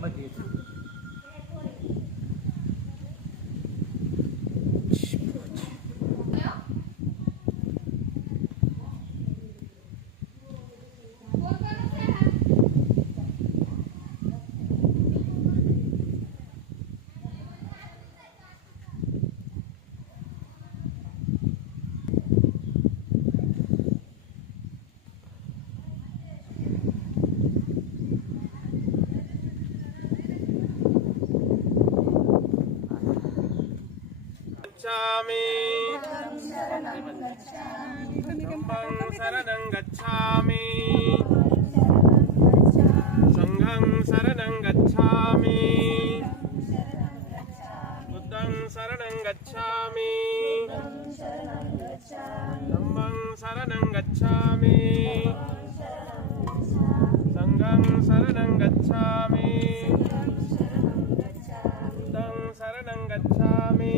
más गच्छामि। धम्मं शरणं गच्छामि। सङ्घं शरणं गच्छामि बुद्धं शरणं गच्छामि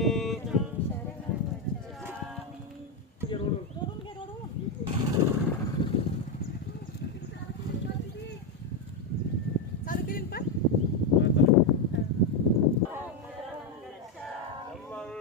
धम्मं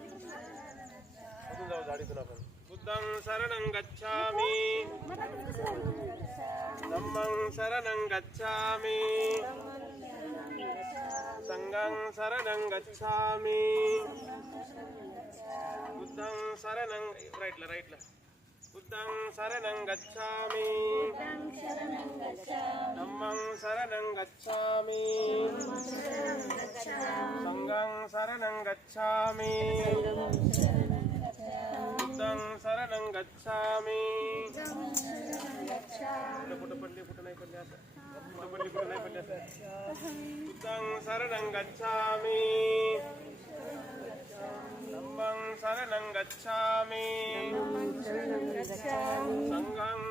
बुद्धं शरणं गच्छामि। धम्मं शरणं गच्छामि। सङ्घं शरणं गच्छामि। बुद्धं शरणं राईटला राईटला बुद्धं शरणं गच्छामि। धम्मं शरणं गच्छामि। सङ्घं शरणं गच्छामि। बुद्धं शरणं गच्छामि कुठं कुठं पडली कुठं नाही पडली असं कुठं पडली कुठं नाही पडली असं बुद्धं शरणं गच्छामि धम्मं शरणं गच्छामि सङ्घं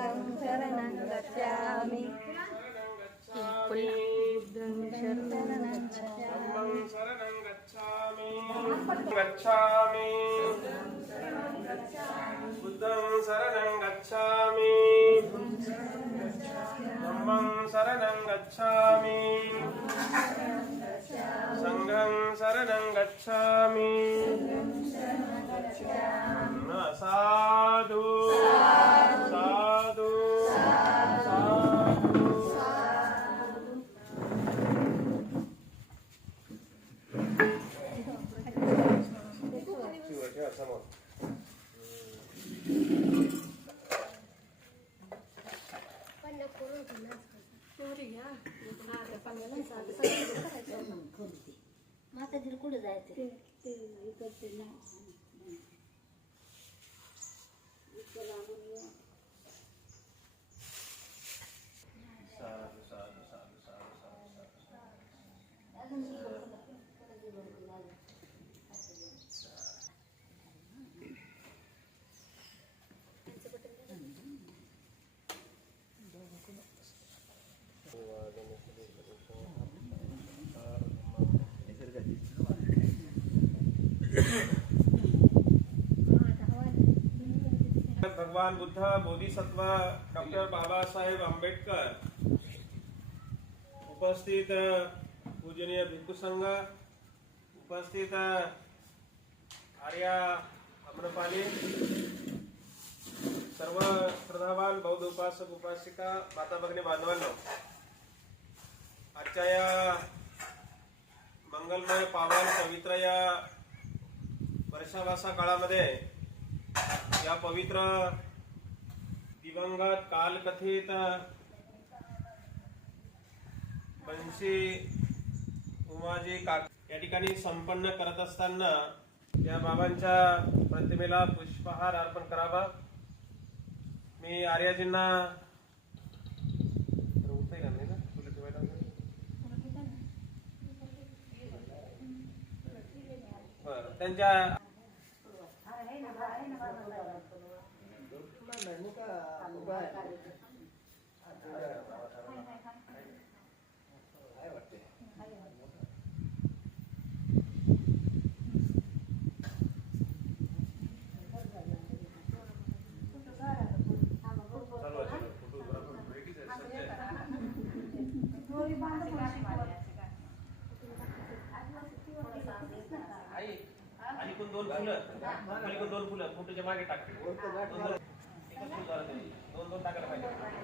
शरणं गच्छामि धम्मं शरणं गच्छामि गच्छामि बुद्धं शरणं गच्छामि धम्मं शरणं गच्छामि सङ्घं शरणं गच्छामि माताजीला कुठे जायचं साधु साधु साधु साधु साधु साधु भगवान बुद्ध बोधिसत्व डॉक्टर बाबासाहेब आंबेडकर उपस्थित पूजनीय भिक्खू संघ उपस्थित आर्या अम्रपाली सर्व श्रद्धावान बौद्ध उपासक उपासिका माता भगिनी बांधवांनो आजच्या या मंगलमय पावन पवित्र या वर्षावासा काळामध्ये या पवित्र दिवंगत कालकथित बंशी उमाजी काक या ठिकाणी संपन्न करत असताना या बाबांच्या प्रतिमेला पुष्पहार अर्पण करावा. मी आर्याजींना उठतंय का नाही ना? फुलं ठेवायला वगैरे? बरं त्यांच्या चालू आहे, फोटो बरोबर ready आहे, सज्ज आहे. आई अलीकडून दोन फुलं दोन फुलं फोटोच्या मागे टाकते दोन दोन टाकायला पाहिजे.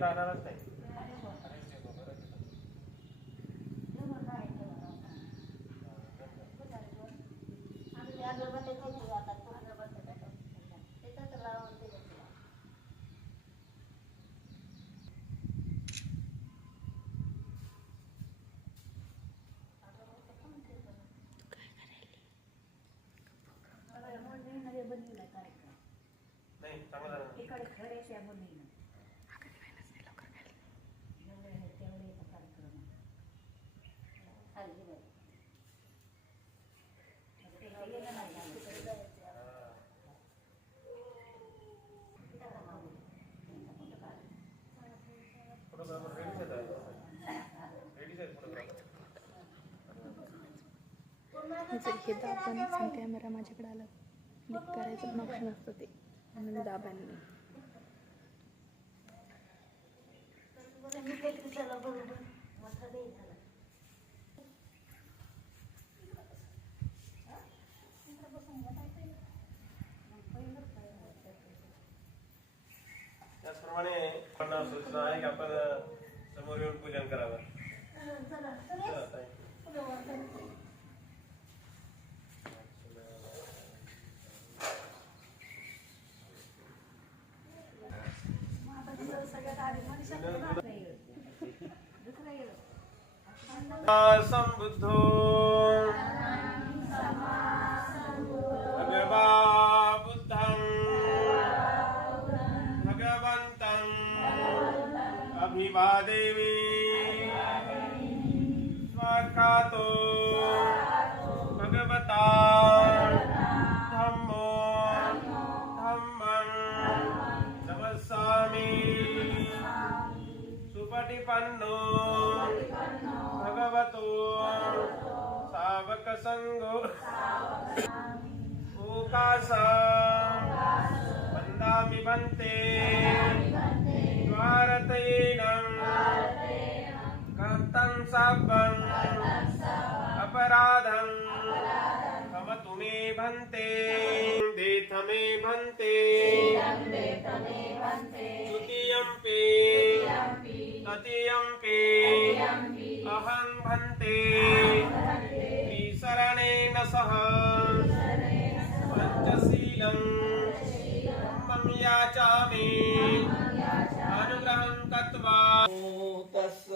हवे राहणारच नाही नाही चांगलं फोटोग्राफर रेडीच आहेत रेडीच आहेत फोटोग्राफर जर हे दाबाने पण कॅमेरा माझ्याकडे आला क्लिक करायचं ऑप्शन असतं ते. म्हणून दाबाने त्याचप्रमाणे पण सूचना आहे की आपण समोर येऊन पूजन करावं? देवी स्वाकातो भगवता। धम्मो। धम्मं। नमस्सामि सुपटिपन्नो भगवतो। सावकसङ्गो ओकासा वन्दामि भन्ते। भारतेन सापम् अपराधं भवतु मे भन्ते। देथ मे भन्ते। तृतीयम्पि तृतीयम्पि अहं भन्ते। त्रिशरणेन सह। पञ्चशीलं मम याचामि।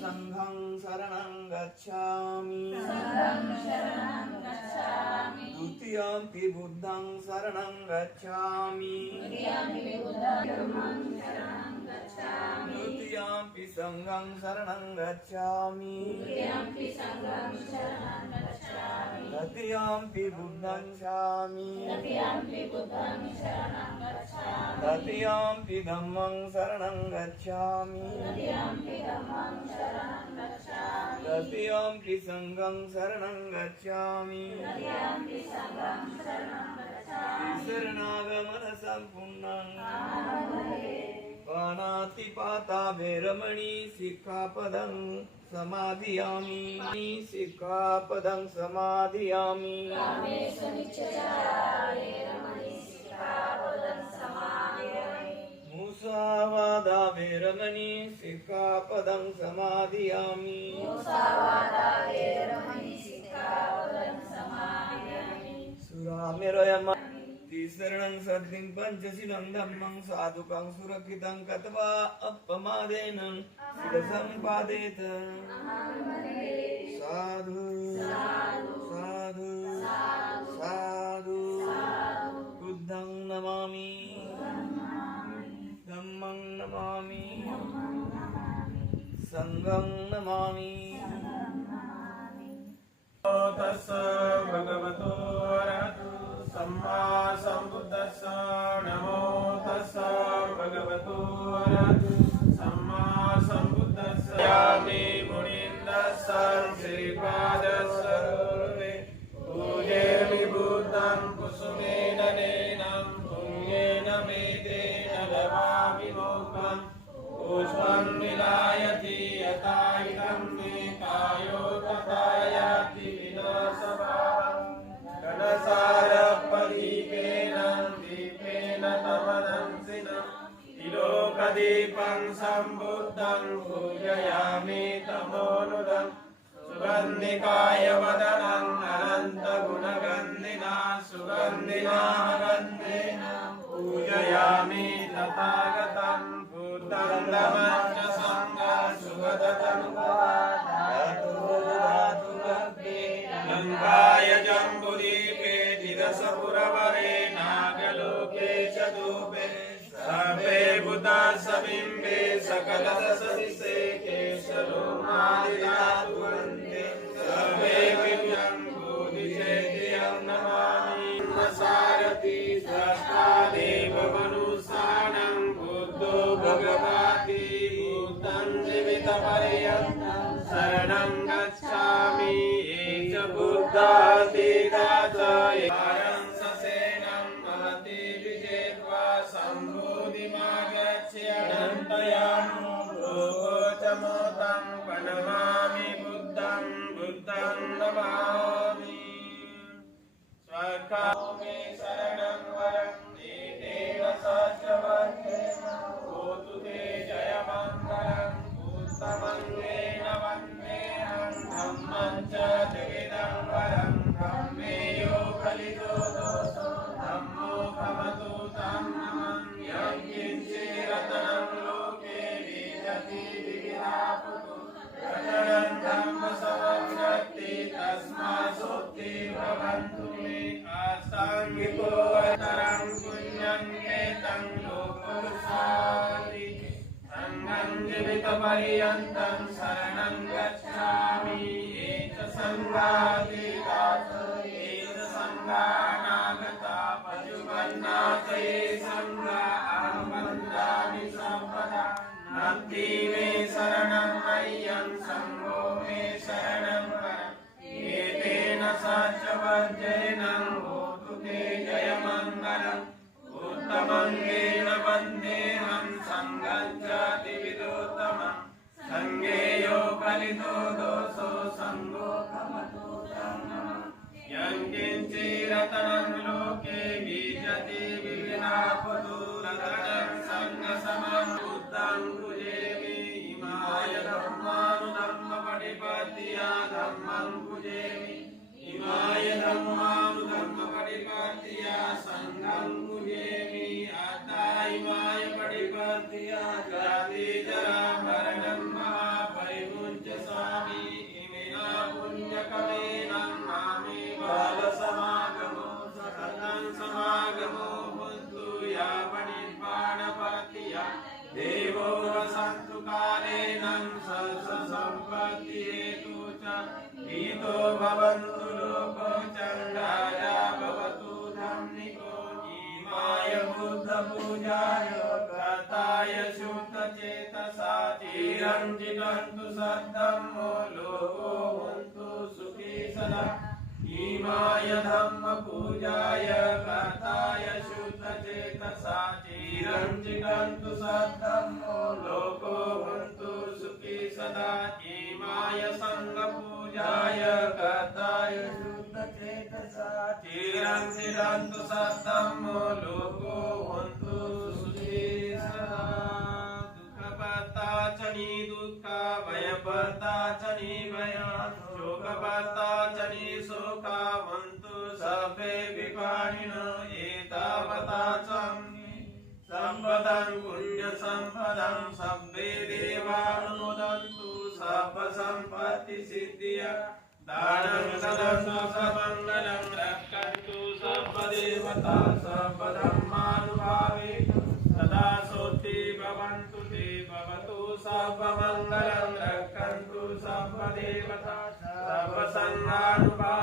सङ्घं शरणं गच्छामि। द्वितीयम्पि बुद्धं शरणं गच्छामि। तृतीयम्पि सङ्घं शरणं गच्छामि। तृतीयम्पि बुद्धं शामि तृतीयम्पि धम्मं शरणं गच्छामि। तृतीयम्पि सङ्घं शरणं गच्छामि। शरणागमनसम्पूर्णम् पाणातिपाता भैरमणि शिक्षापदं समाधियामि शिक्षापदं समाधियामि मुसावादा भैरमणि शिक्षापदं समाधियामि सुरामेरयम तिसरणं सद्दिं पञ्चशीलं धम्मं साधुकं सुरक्षितं कत्वा अपमादेन सम्पादेत साधु साधु साधु बुद्धं नमामि। धम्मं नमामि। सङ्गं नमामि। दीपं सम्बुद्धं पूजयामि तमोनुदम् सुगन्धिकाय वदनम् अनन्तगुणगन्धिना सुगन्धिनागन्धेन पूजयामि तथागतं बुद्धं दमश्च सङ्गः सुगततं गङ्गाय जम्बुदीपे दिदसपुरवरे शरणं गच्छामि ये च बुद्धादिदाचयं ससेनं महति विजेत्वा सम्बोधिमागच्छन्तयामो भोगो प्रणमामि बुद्धं बुद्धं नमामि। स्वकामो शरणं वरं एतेन सहस्रवन्देन भूतु ते जयमङ्गलं भूतमङ्गेन वन्देहं धम्मं च द्विविधं मह्यं सङ्गो मे शरणं वरम् एतेन सचवज्जेन होतु ते जयमङ्गलम् उत्तमङ्गेन वन्देऽहं सङ्गं जातिविदोत्तमम् सङ्गे यो कलितो दोषो सङ्गो भवतु तं नमः धर्मकार्तिया धर्मरुपुजेमि इमाय धर्मानुधर्मपरिपार्तिया सङ्गरुपुजेमि आता इमाय बालसमागमो सकलं समागमो भवन्तु यापणिर्बाणपातिया देवो सन्तु कालेनं सर्वसम्पत्ति हेतु গীত ভবন্তু चिरञ्जिगन्तु सद्धम्मो लोको हन्तु सुखी सदा दुःखपत्ता च निदुःखा भयपत्ता च निभयान् शोकपत्ता च निशोकावन्तु सर्वे विपाणिन एतावता च सम्पदं पुण्यसम्पदं सब्बे देवानुमोदन्तु सर्वसम्पत्तिसिद्धिय दानं सदन्तु समङ्गलं रक्षन्तु सर्वदेवता सर्वधर्मानुभावेषु सदा सोऽस्ति भवन्तु ते भवतु सर्वमङ्गलं रक्षन्तु सर्वदेवता सर्वसङ्गानुभावेषु